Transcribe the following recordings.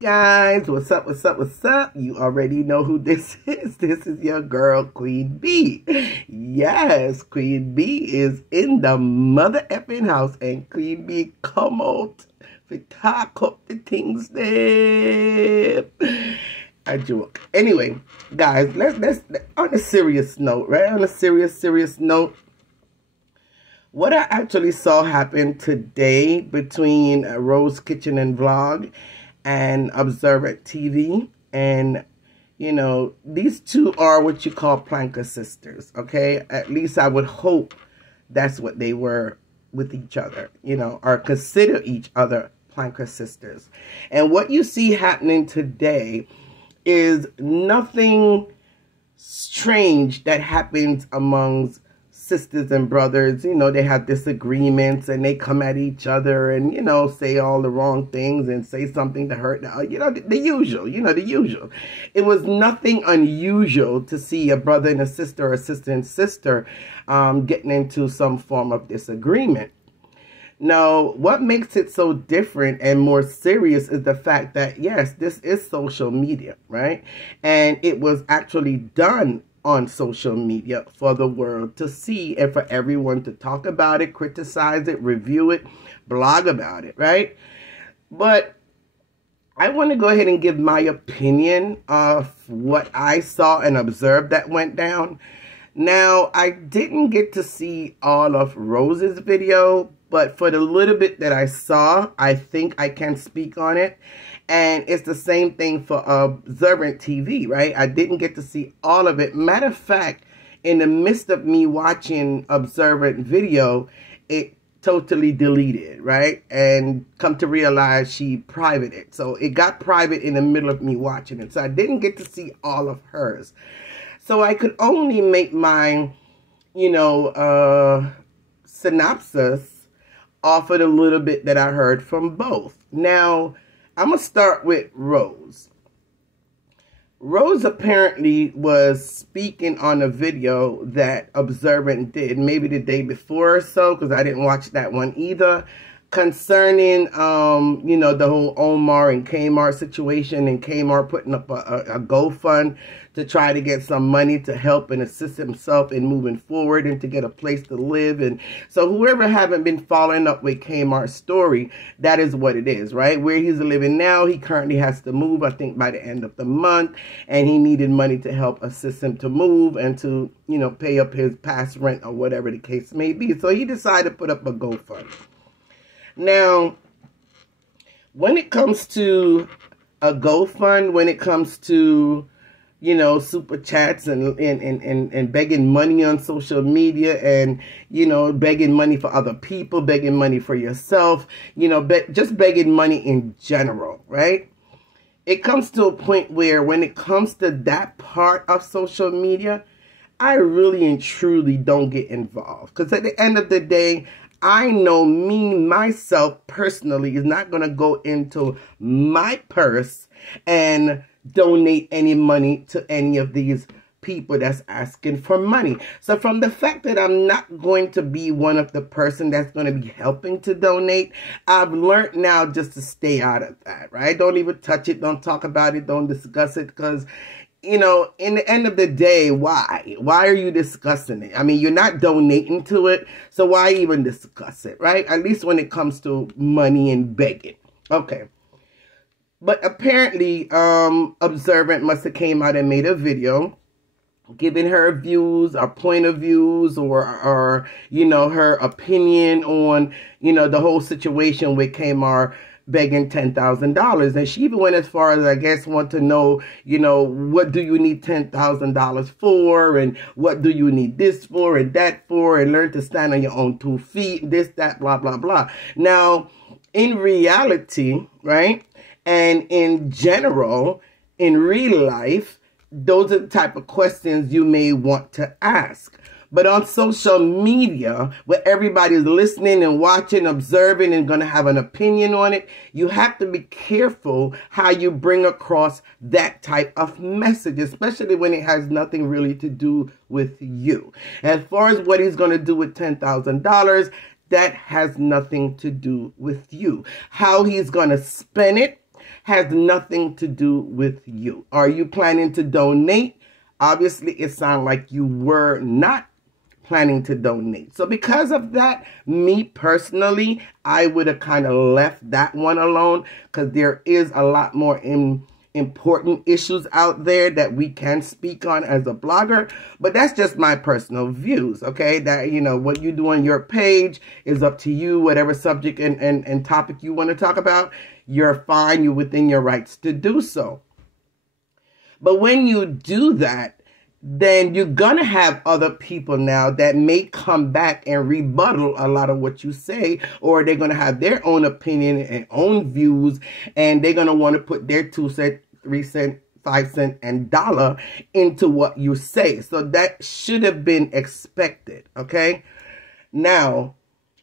Guys, what's up, what's up, what's up? You already know who this is. This is your girl, Queen B. Yes, Queen B is in the mother effing house, and Queen B come out to talk up the things there. I joke. Anyway, guys, let's on a serious note, right? On a serious note, what I actually saw happen today between Rose Kitchen and Vlog and Observant TV, and these two are what you call planker sisters, okay? At least I would hope that's what they were with each other, or consider each other planker sisters. And what you see happening today is nothing strange that happens amongst sisters and brothers. They have disagreements and they come at each other and say all the wrong things and say something to hurt the usual. It was nothing unusual to see a brother and a sister or a sister and sister getting into some form of disagreement. Now, what makes it so different and more serious is the fact that, yes, this is social media, right? And it was actually done on social media for the world to see and for everyone to talk about it, criticize it, review it, blog about it, right? But I want to go ahead and give my opinion of what I saw and observed that went down. Now, I didn't get to see all of Rose's video, but for the little bit that I saw, I think I can speak on it. And it's the same thing for Observant TV, right? I didn't get to see all of it. Matter of fact, in the midst of me watching Observant video, it totally deleted, right? And come to realize she privated it. So it got private in the middle of me watching it. So I didn't get to see all of hers. So I could only make my, synopsis off of the little bit that I heard from both. Now, I'm going to start with Rose. Rose apparently was speaking on a video that Observant did, maybe the day before or so, because I didn't watch that one either, concerning, the whole Omar and Kmart situation, and Kmart putting up a GoFund to try to get some money to help and assist himself in moving forward and to get a place to live. And so whoever haven't been following up with Kmart's story, that is what it is, right? Where he's living now, he currently has to move, I think, by the end of the month, and he needed money to help assist him to move and to, pay up his past rent or whatever the case may be. So he decided to put up a GoFund. Now, when it comes to a GoFund, when it comes to, super chats and begging money on social media and, begging money for other people, begging money for yourself, just begging money in general, right? It comes to a point where when it comes to that part of social media, I really and truly don't get involved. Because at the end of the day, I know myself personally is not going to go into my purse and donate any money to any of these people that's asking for money. So from the fact that I'm not going to be one of the person that's going to be helping to donate, I've learned now just to stay out of that, right? Don't even touch it. Don't talk about it. Don't discuss it, because in the end of the day, why? Why are you discussing it? I mean, you're not donating to it, so why even discuss it, right? At least when it comes to money and begging. Okay. But apparently, Observant must have came out and made a video giving her views or point of views or her opinion on, the whole situation with Kmart begging $10,000. And she even went as far as, I guess, want to know, what do you need $10,000 for? And what do you need this for and that for? And learn to stand on your own 2 feet, this, that, blah, blah, blah. Now, in reality, right, and in general, in real life, those are the type of questions you may want to ask. But on social media, where everybody's listening and watching, observing, and going to have an opinion on it, you have to be careful how you bring across that type of message, especially when it has nothing really to do with you. As far as what he's going to do with $10,000, that has nothing to do with you. How he's going to spend it has nothing to do with you. Are you planning to donate? Obviously, it sounds like you were not planning to donate. So because of that, me personally, I would have kind of left that one alone, because there is a lot more important issues out there that we can speak on as a blogger. But that's just my personal views, okay? That, you know, what you do on your page is up to you. Whatever subject and topic you want to talk about, you're fine. You're within your rights to do so. But when you do that, then you're going to have other people now that may come back and rebuttal a lot of what you say, or they're going to have their own opinion and own views, and they're going to want to put their 2 cent, 3 cent, 5 cent, and dollar into what you say. So that should have been expected, okay? Now,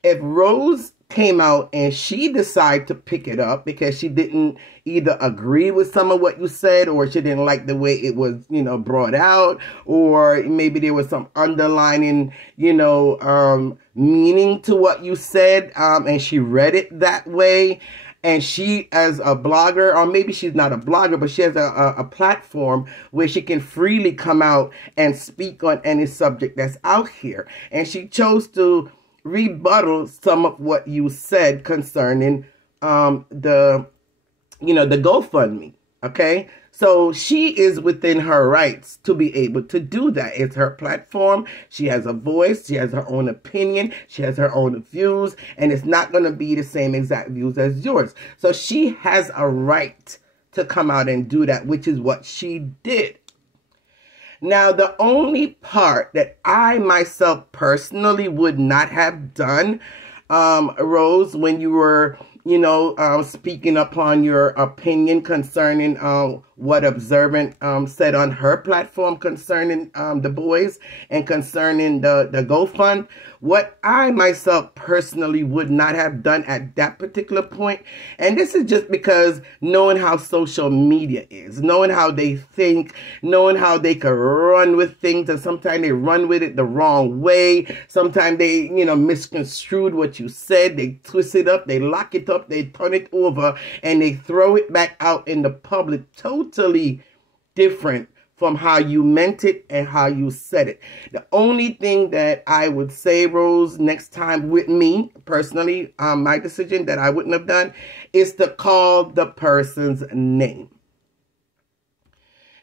if Rose came out and she decided to pick it up because she didn't either agree with some of what you said, or she didn't like the way it was, you know, brought out, or maybe there was some underlining, you know, meaning to what you said, and she read it that way, and she, as a blogger, or maybe she's not a blogger, but she has a platform where she can freely come out and speak on any subject that's out here, and she chose to rebuttal some of what you said concerning the GoFundMe, okay? So she is within her rights to be able to do that. It's her platform. She has a voice. She has her own opinion. She has her own views, and it's not going to be the same exact views as yours. So she has a right to come out and do that, which is what she did. Now, the only part that I myself personally would not have done, Rose, when you were, you know, speaking upon your opinion concerning what Observant said on her platform concerning the boys and concerning the GoFund, what I myself personally would not have done at that particular point, and this is just because knowing how social media is, knowing how they think, knowing how they can run with things, and sometimes they run with it the wrong way. Sometimes they, you know, misconstrued what you said. They twist it up, they lock it up, they turn it over, and they throw it back out in the public totally different from how you meant it and how you said it. The only thing that I would say, Rose, next time with me, personally, my decision that I wouldn't have done is to call the person's name.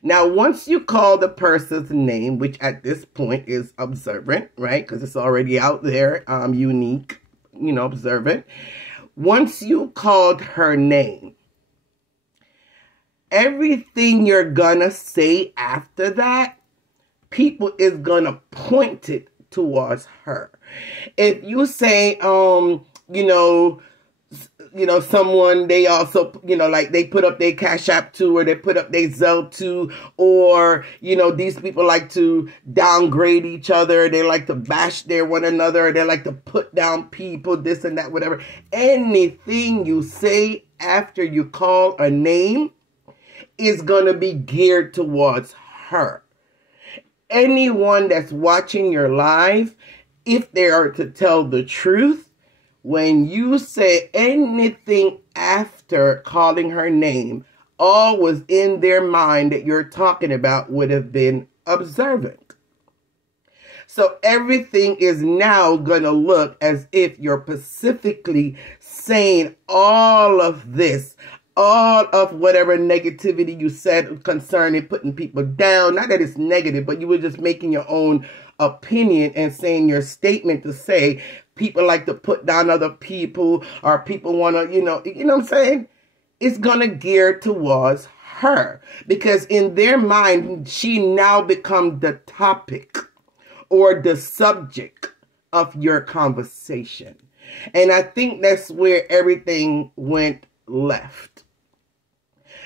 Now, once you call the person's name, which at this point is Observant, right? Because it's already out there, unique, you know, Observant. Once you called her name, everything you're gonna say after that, people is gonna point it towards her. If you say, someone, they also, like they put up their Cash App too, or they put up their Zelle too, or, these people like to downgrade each other. They like to bash one another. They like to put down people, this and that, whatever. Anything you say after you call a name is going to be geared towards her. Anyone that's watching your live, if they are to tell the truth, when you say anything after calling her name, all was in their mind that you're talking about would have been Observant. So everything is now going to look as if you're specifically saying all of this, all of whatever negativity you said concerning putting people down. Not that it's negative, but you were just making your own opinion and saying your statement to say people like to put down other people, or people want to, you know what I'm saying? It's going to gear towards her, because in their mind, she now becomes the topic or the subject of your conversation. And I think that's where everything went left.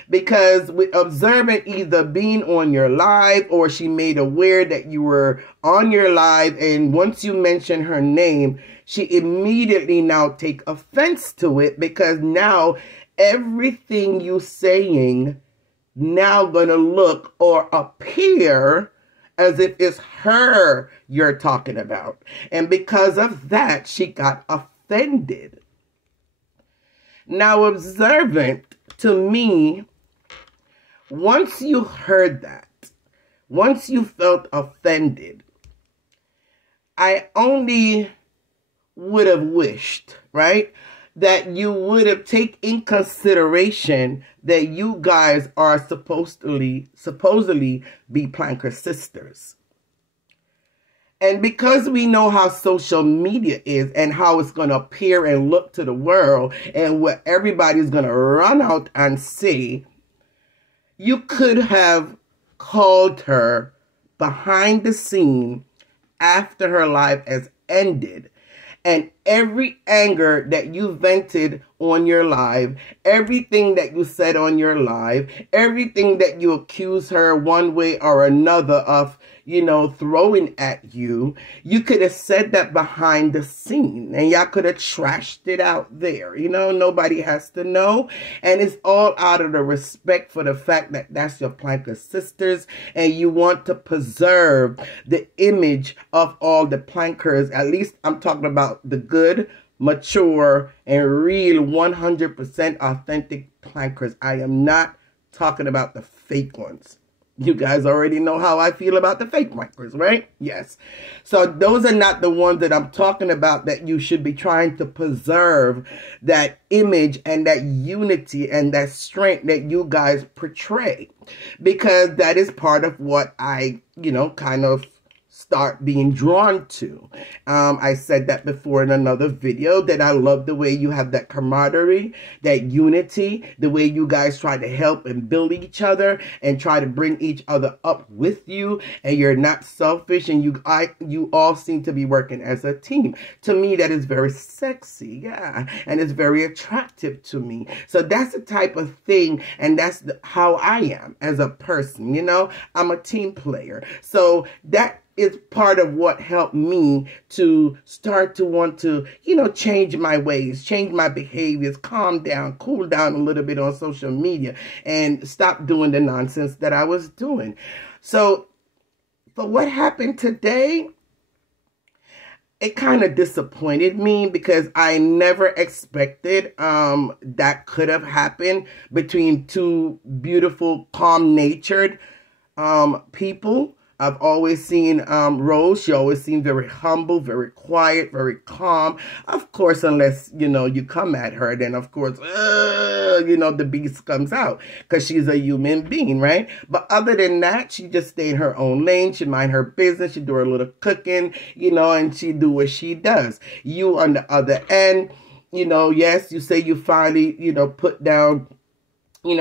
Because with Observant either being on your live, or she made aware that you were on your live, and once you mention her name, she immediately now take offense to it, because now everything you saying now gonna look or appear as if it's her you're talking about. And because of that, she got offended. Now, Observant to me, once you heard that, once you felt offended, I only would have wished, right, that you would have taken in consideration that you guys are supposedly be planker sisters. And because we know how social media is and how it's going to appear and look to the world and what everybody's going to run out and say, you could have called her behind the scene after her life has ended. And every anger that you vented on your live, everything that you said on your live, everything that you accuse her one way or another of, throwing at you, you could have said that behind the scene and y'all could have trashed it out there. Nobody has to know. And it's all out of the respect for the fact that that's your planker sisters and you want to preserve the image of all the plankers. At least I'm talking about the good, mature, and real 100% authentic plankers. I am not talking about the fake ones. You guys already know how I feel about the fake plankers, right? Yes. So those are not the ones that I'm talking about that you should be trying to preserve that image and that unity and that strength that you guys portray. Because that is part of what I, kind of start being drawn to. I said that before in another video, that I love the way you have that camaraderie, that unity, the way you guys try to help and build each other and try to bring each other up with you, and you're not selfish, and you all seem to be working as a team. To me, that is very sexy, yeah, and it's very attractive to me. So that's the type of thing, and that's how I am as a person, I'm a team player. So that is part of what helped me to start to want to, change my ways, change my behaviors, calm down, cool down a little bit on social media, and stop doing the nonsense that I was doing. So for what happened today, it kind of disappointed me because I never expected that could have happened between two beautiful, calm-natured people. I've always seen Rose. She always seemed very humble, very quiet, very calm. Of course, unless, you come at her, then of course, the beast comes out because she's a human being, right? But other than that, she just stay in her own lane. She mind her business. She do her little cooking, and she do what she does. You on the other end, yes, you say you finally, put down,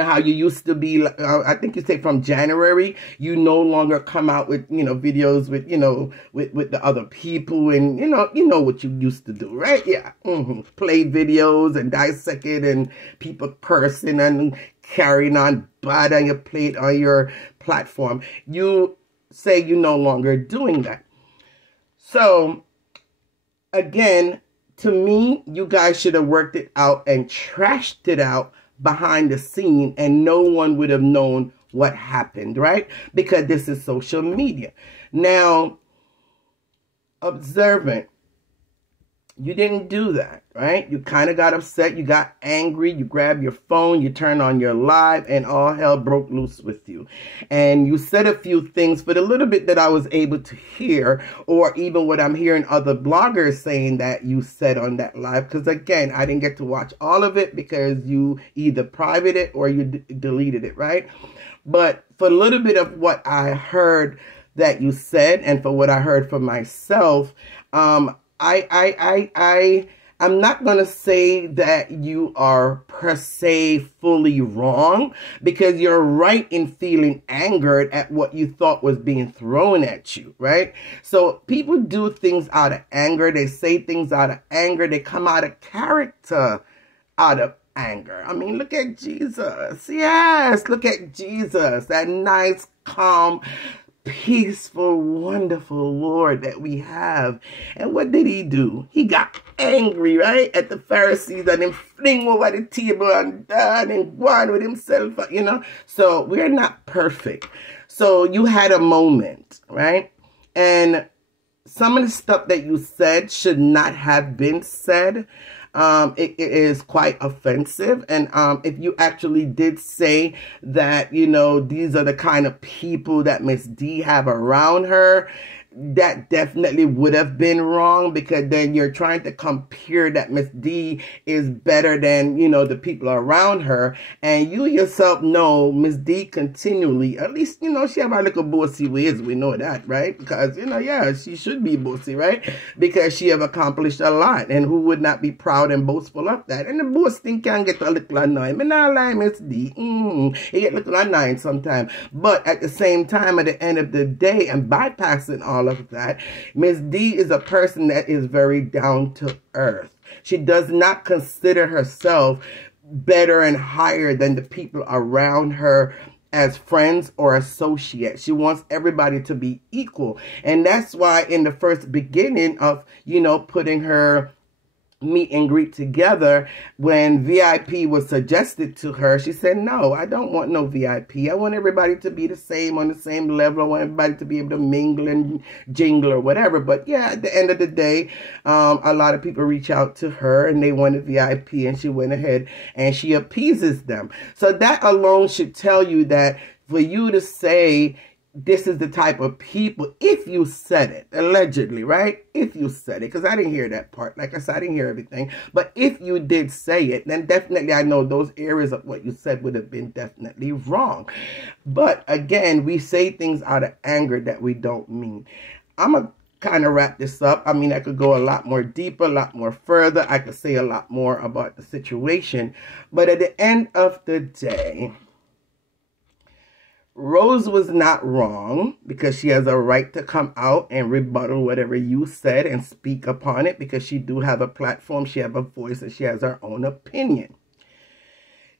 how you used to be, I think you say from January, you no longer come out with, videos with, with the other people and, you know what you used to do, right? Yeah. Play videos and dissect it and people cursing and carrying on bad on your plate, on your platform. You say you're no longer doing that. So, again, to me, you guys should have worked it out and trashed it out behind the scene, and no one would have known what happened, right? Because this is social media. Now, Observant, you didn't do that, right? You kind of got upset, you got angry, you grabbed your phone, you turned on your live, and all hell broke loose with you. And you said a few things, but a little bit that I was able to hear, or even what I'm hearing other bloggers saying that you said on that live, because again, I didn't get to watch all of it because you either privated it or you deleted it, right? But for a little bit of what I heard that you said, and for what I heard from myself, I'm not going to say that you are per se fully wrong, because you're right in feeling angered at what you thought was being thrown at you, right? So people do things out of anger. They say things out of anger. They come out of character out of anger. I mean, look at Jesus. Yes, look at Jesus. That nice, calm, peaceful, wonderful Lord that we have. And what did he do? He got angry, right, at the Pharisees, and then fling over the table and go on with himself, So we're not perfect. So you had a moment, right? And some of the stuff that you said should not have been said. it is quite offensive. And if you actually did say that, you know, these are the kind of people that Miss D have around her, that definitely would have been wrong, because then you're trying to compare that Miss D is better than, you know, the people around her. And you yourself know Miss D continually, at least, you know, she have a little bossy ways. We know that, right? Because, you know, yeah, she should be bossy, right? Because she have accomplished a lot. And who would not be proud and boastful of that? And the boasting can get a little annoying. But not like Miss D. It get a little annoying sometimes. But at the same time, at the end of the day, and bypassing all of that, Miss D is a person that is very down to earth. She does not consider herself better and higher than the people around her as friends or associates. She wants everybody to be equal. And that's why in the first beginning of, you know, putting her meet and greet together, when VIP was suggested to her, she said, no, I don't want no VIP. I want everybody to be the same, on the same level. I want everybody to be able to mingle and jingle or whatever. But yeah, at the end of the day, a lot of people reach out to her and they wanted VIP, and she went ahead and she appeases them. So that alone should tell you that for you to say, this is the type of people, if you said it, allegedly, right? If you said it, because I didn't hear that part. Like I said, I didn't hear everything. But if you did say it, then definitely I know those areas of what you said would have been definitely wrong. But again, we say things out of anger that we don't mean. I'm going to kind of wrap this up. I mean, I could go a lot more deeper, a lot more further. I could say a lot more about the situation. But at the end of the day, Rose was not wrong, because she has a right to come out and rebuttal whatever you said and speak upon it, because she do have a platform, she have a voice, and she has her own opinion.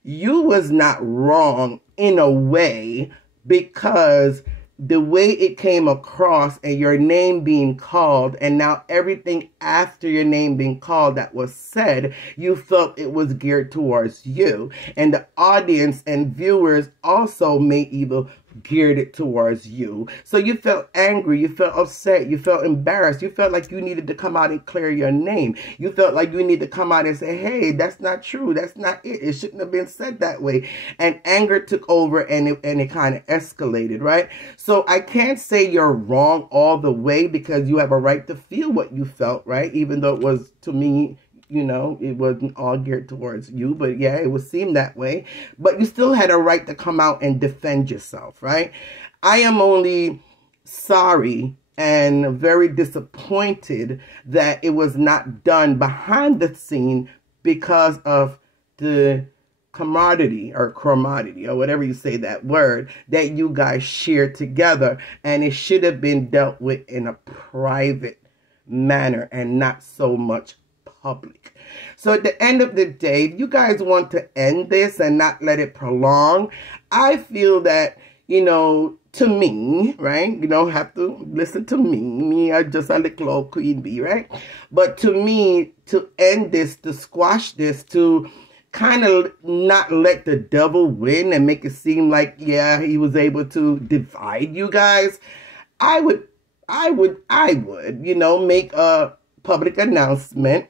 You was not wrong in a way, because the way it came across and your name being called, and now everything after your name being called that was said, you felt it was geared towards you. And the audience and viewers also may either geared it towards you. So you felt angry, you felt upset, you felt embarrassed, you felt like you needed to come out and clear your name. You felt like you need to come out and say, hey, that's not true, that's not it, it shouldn't have been said that way. And anger took over, and it kind of escalated, right? So I can't say you're wrong all the way, because you have a right to feel what you felt, right? Even though it was, to me, you know, it wasn't all geared towards you, but yeah, it would seem that way. But you still had a right to come out and defend yourself, right? I am only sorry and very disappointed that it was not done behind the scene, because of the commodity or whatever you say that word, that you guys shared together. And it should have been dealt with in a private manner and not so much public. So at the end of the day, if you guys want to end this and not let it prolong, I feel that, you know, to me, right? You don't have to listen to me. Me, I'm just a little old queen bee, right? But to me, to end this, to squash this, to kind of not let the devil win and make it seem like, yeah, he was able to divide you guys, I would, you know, make a public announcement,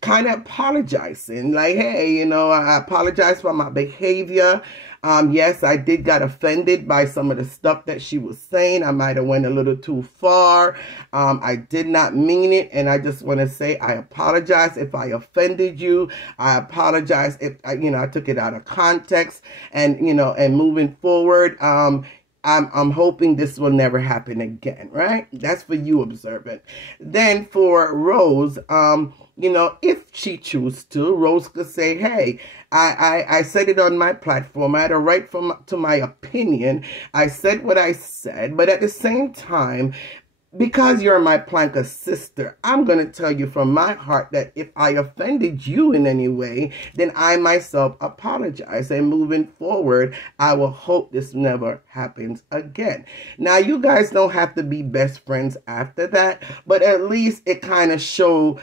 kind of apologizing, like, hey, you know, I apologize for my behavior. Yes, I did got offended by some of the stuff that she was saying. I might have went a little too far. I did not mean it. And I just want to say, I apologize if I offended you. I apologize if, you know, I took it out of context. And, you know, and moving forward, I'm hoping this will never happen again, right? That's for you, Observant. Then for Rose, you know, if she chooses to, Rose could say, hey, I said it on my platform. I had a right to my opinion. I said what I said, but at the same time, because you're my Planka sister, I'm going to tell you from my heart that if I offended you in any way, then I myself apologize. And moving forward, I will hope this never happens again. Now, you guys don't have to be best friends after that, but at least it kind of showed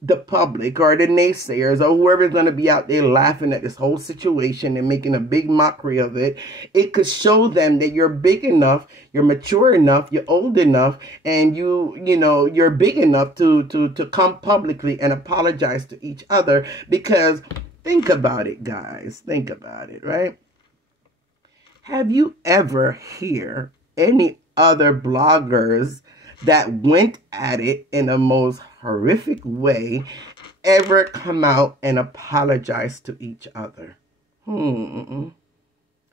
the public or the naysayers or whoever's going to be out there laughing at this whole situation and making a big mockery of it, it could show them that you're big enough, you're mature enough, you're old enough, and you're big enough to come publicly and apologize to each other. Because think about it, guys. Think about it, right? Have you ever hear any other bloggers that went at it in the most horrific way ever come out and apologize to each other?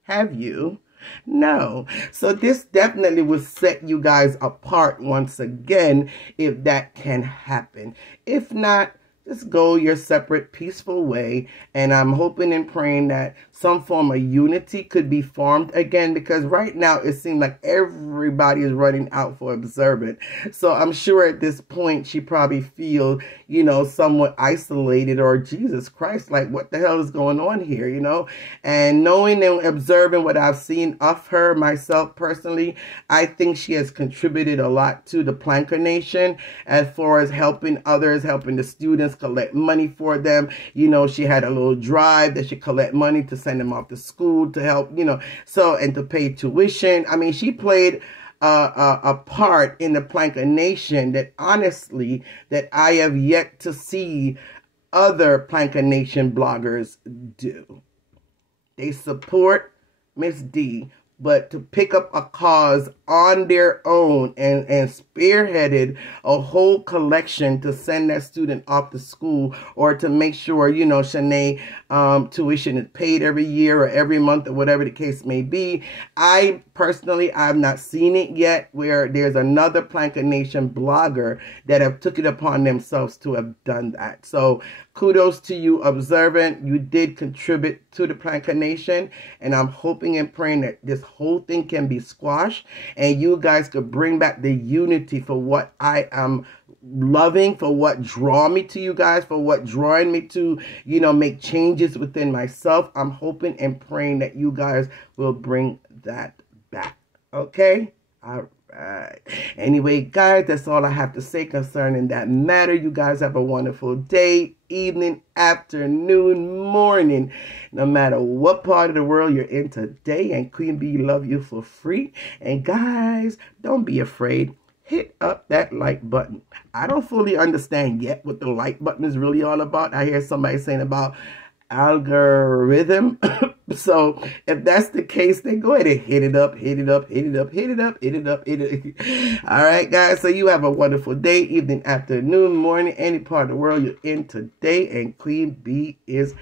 Have you? No. So this definitely will set you guys apart once again if that can happen. If not, just go your separate, peaceful way. And I'm hoping and praying that some form of unity could be formed again, because right now it seems like everybody is running out for Observant. So I'm sure at this point she probably feels, somewhat isolated, or Jesus Christ, like what the hell is going on here, And knowing and observing what I've seen of her myself personally, I think she has contributed a lot to the Planker Nation as far as helping others, helping the students collect money for them. She had a little drive that she collect money to send them off to school to help, and to pay tuition. I mean, she played a part in the Planker Nation that honestly, that I have yet to see other Planker Nation bloggers do. They support Miss D, but to pick up a cause on their own and spearheaded a whole collection to send that student off to school, or to make sure, Shanae tuition is paid every year or every month or whatever the case may be. I personally, I've not seen it yet where there's another Planker Nation blogger that have took it upon themselves to have done that. So kudos to you, Observant. You did contribute to the Planker Nation, and I'm hoping and praying that this whole thing can be squashed and you guys could bring back the unity for what I am loving, for what draw me to you guys, for what drawing me to, make changes within myself. I'm hoping and praying that you guys will bring that back. Okay? All right. Anyway, guys, that's all I have to say concerning that matter. You guys have a wonderful day, evening, afternoon, morning, no matter what part of the world you're in today. And Queen Bee love you for free. And guys, don't be afraid. Hit up that like button. I don't fully understand yet what the like button is really all about. I hear somebody saying about algorithm. So if that's the case, then go ahead and hit it up, hit it up, hit it up, hit it up, hit it up, hit it. All right, guys. So you have a wonderful day, evening, afternoon, morning, any part of the world you're in today. And Queen Bee is